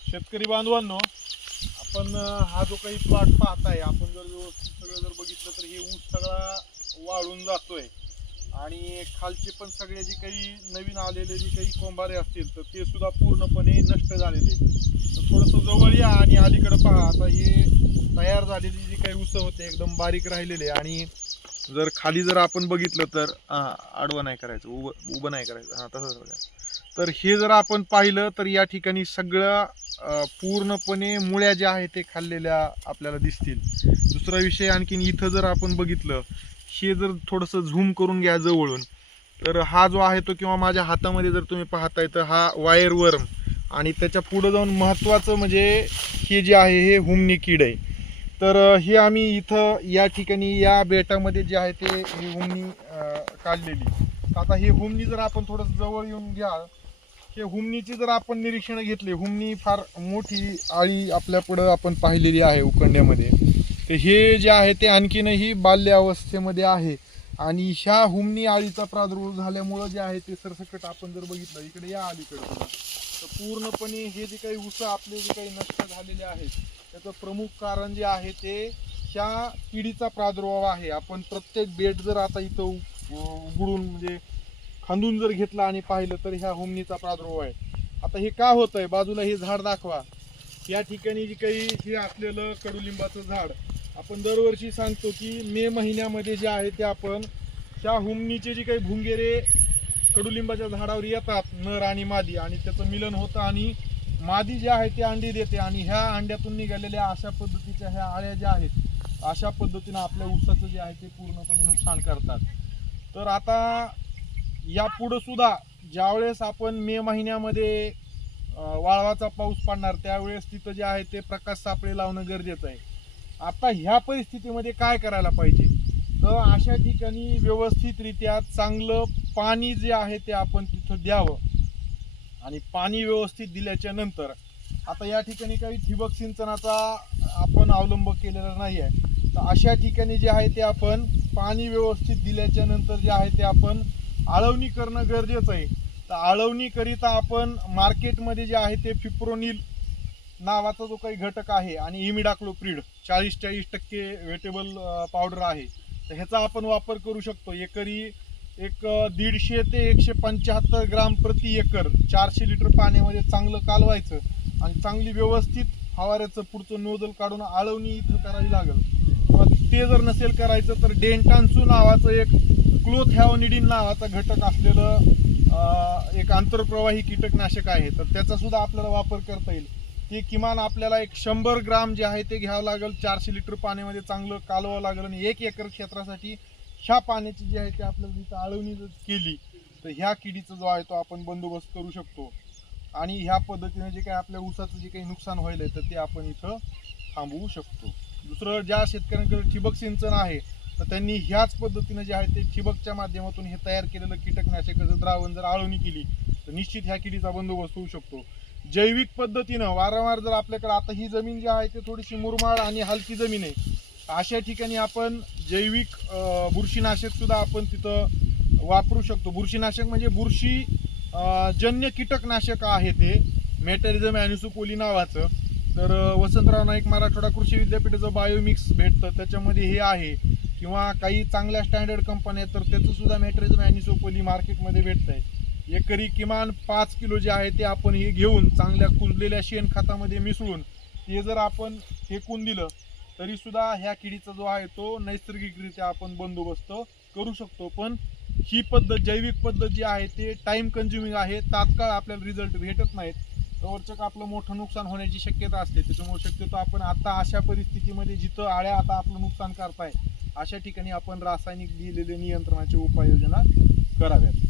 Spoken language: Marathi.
शेतकरी बांधवांनो आपण अं, हा जो काही प्लॉट पाहताय आपण जर व्यवस्थित सगळं जर बघितलं तर हे ऊस सगळा वाळून जातोय. आणि खालचे पण सगळे जे काही नवीन आलेले जे काही कोंबारे असतील तर ते सुद्धा पूर्णपणे नष्ट झालेले तर थोडंसं जवळ या आणि अलीकडे पहा. आता हे तयार झालेली जी काही ऊस होते एकदम बारीक राहिलेले आणि जर खाली जर आपण बघितलं तर हा आडवं नाही करायचं उभं उभं नाही करायचं. हा तसंच बघा. तर हे जर आपण पाहिलं तर या ठिकाणी सगळं पूर्णपणे मुळ्या ज्या आहेत ते खाल्लेल्या आपल्याला दिसतील. दुसरा विषय आणखीन इथं जर आपण बघितलं हे जर थोडंसं झूम करून घ्या जवळून तर हा जो आहे तो किंवा माझ्या हातामध्ये जर तुम्ही पाहताय तर हा वायर वर्म. आणि त्याच्या पुढं जाऊन महत्त्वाचं म्हणजे हे जे आहे हे हुमनी कीड आहे. तर हे आम्ही इथं या ठिकाणी या बेटामध्ये जे आहे ते ही हुमणी काढलेली. तर आता हे हुमनी जर आपण थोडंसं जवळ येऊन घ्या हे हुमणीची जर आपण निरीक्षण घेतले हुमणी फार मोठी आळी आपल्या पुढं आपण पाहिलेली आहे उकंड्यामध्ये तर हे जे आहे ते आणखीनही बाल्यावस्थेमध्ये आहे. आणि ह्या हुमणी आळीचा प्रादुर्भाव झाल्यामुळं जे आहे ते सरसकट आपण जर बघितलं इकडे या अलीकडे तर पूर्णपणे हे जे काही उस आपले जे काही नष्ट झालेले आहेत त्याचं प्रमुख कारण जे आहे ते ह्या किडीचा प्रादुर्भाव आहे. आपण प्रत्येक बेट जर आता इथं उ- उघडून म्हणजे खांदून जर घेतला आणि पाहिलं तर ह्या होमनीचा प्रादुर्भाव आहे. आता हे का होत आहे बाजूला हे झाड दाखवा. या ठिकाणी जी काही हे असलेलं कडुलिंबाचं झाड आपण दरवर्षी सांगतो की मे महिन्यामध्ये जे आहे ते आपण त्या हुमनीचे जे काही भुंगेरे कडुलिंबाच्या झाडावर येतात नर आणि मादी आणि त्याचं मिलन होतं आणि मादी जे आहे ते अंडी देते आणि ह्या अंड्यातून निघालेल्या अशा पद्धतीच्या ह्या आळ्या ज्या आहेत अशा पद्धतीनं आपल्या ऊसाचं जे आहे ते पूर्णपणे नुकसान करतात. तर आता यापुढं सुद्धा ज्यावेळेस आपण मे महिन्यामध्ये वाळवाचा पाऊस पडणार त्यावेळेस तिथं जे आहे ते प्रकाश सापळे लावणं गरजेचं आहे. आता ह्या परिस्थितीमध्ये काय करायला पाहिजे? तर अशा ठिकाणी व्यवस्थितरित्या चांगलं पाणी जे आहे ते आपण तिथं द्यावं. आणि पाणी व्यवस्थित दिल्याच्या नंतर आता या ठिकाणी काही ठिबक सिंचनाचा आपण अवलंब केलेला नाही आहे. तर अशा ठिकाणी जे आहे ते आपण पाणी व्यवस्थित दिल्याच्या नंतर जे आहे ते आपण आळवणी करणं गरजेचं आहे. तर आळवणीकरिता आपण मार्केटमध्ये जे आहे ते फिप्रोनिल नावाचा जो काही घटक आहे आणि इमिडाक्लोप्रीड चाळीस चाळीस टक्के वेटेबल पावडर आहे. तर ह्याचा आपण वापर करू शकतो. एकरी एक दीडशे ते एकशे पंच्याहत्तर ग्राम प्रति एकर चारशे लिटर पाण्यामध्ये चांगलं कालवायचं आणि चांगली व्यवस्थित फवाऱ्याचं पुढचं नोजल काढून आळवणी इथं करावी लागेल. किंवा ते जर नसेल करायचं तर डेंटान्सू नावाचं एक क्लोथ क्लोथॅओनिडिन नावाचा घटक असलेलं एक आंतरप्रवाही कीटकनाशक आहे. तर त्याचा सुद्धा आपल्याला वापर करता येईल. ते किमान आपल्याला एक शंभर ग्राम जे आहे ते घ्यावं लागेल. चारशे लिटर पाण्यामध्ये चांगलं कालवावं लागेल आणि एक एकर क्षेत्रासाठी ह्या पाण्याची जी आहे ते आपल्याला तिथं आळवणी जर केली तर ह्या किडीचा जो आहे तो आपण बंदोबस्त करू शकतो. आणि ह्या पद्धतीने जे काही आपल्या ऊसाचं जे काही नुकसान व्हायलंय तर ते आपण इथं थांबवू शकतो. दुसरं ज्या शेतकऱ्यांकडे ठिबक सिंचन आहे तर त्यांनी ह्याच पद्धतीनं जे आहे ते ठिबकच्या माध्यमातून हे तयार केलेलं कीटकनाशकाचं द्रावण जर आळवणी केली तर निश्चित ह्या किडीचा बंदोबस्त होऊ शकतो. जैविक पद्धतीनं वारंवार जर आपल्याकडे आता ही जमीन जी आहे ती थोडीशी मुरमाड आणि हलकी जमीन आहे अशा ठिकाणी आपण जैविक बुरशीनाशक सुद्धा आपण तिथं वापरू शकतो. बुरशीनाशक म्हणजे बुरशी जन्य कीटकनाशक आहे ते. मेटॅरिझम अॅनिसोपोली नावाचं. तर वसंतराव नाईक मराठवाडा कृषी विद्यापीठाचं बायोमिक्स भेटतं. त्याच्यामध्ये हे आहे. किंवा काही चांगल्या स्टँडर्ड कंपन्या आहेत तर त्याचं सुद्धा मेटॅरिझम अॅनिसोपोली मार्केटमध्ये आहे एकरी किमान पाच किलो जे आहे ते आपण हे घेऊन चांगल्या कुजलेल्या शेणखतामध्ये मिसळून ते जर आपण फेकून दिलं तरीसुद्धा ह्या किडीचा जो आहे तो नैसर्गिकरित्या आपण बंदोबस्त करू शकतो. पण ही पद्धत जैविक पद्धत जी आहे ते टाईम कन्झ्युमिंग आहे तात्काळ आपल्याला रिझल्ट भेटत नाहीत. तवरचक आपलं मोठं नुकसान होण्याची शक्यता असते. त्याच्यामुळे शक्यतो आपण आता अशा परिस्थितीमध्ये जिथं आळ्या आता आपलं नुकसान करताय अशा ठिकाणी आपण रासायनिक दिलेल्या नियंत्रणाचे उपाययोजना कराव्यात.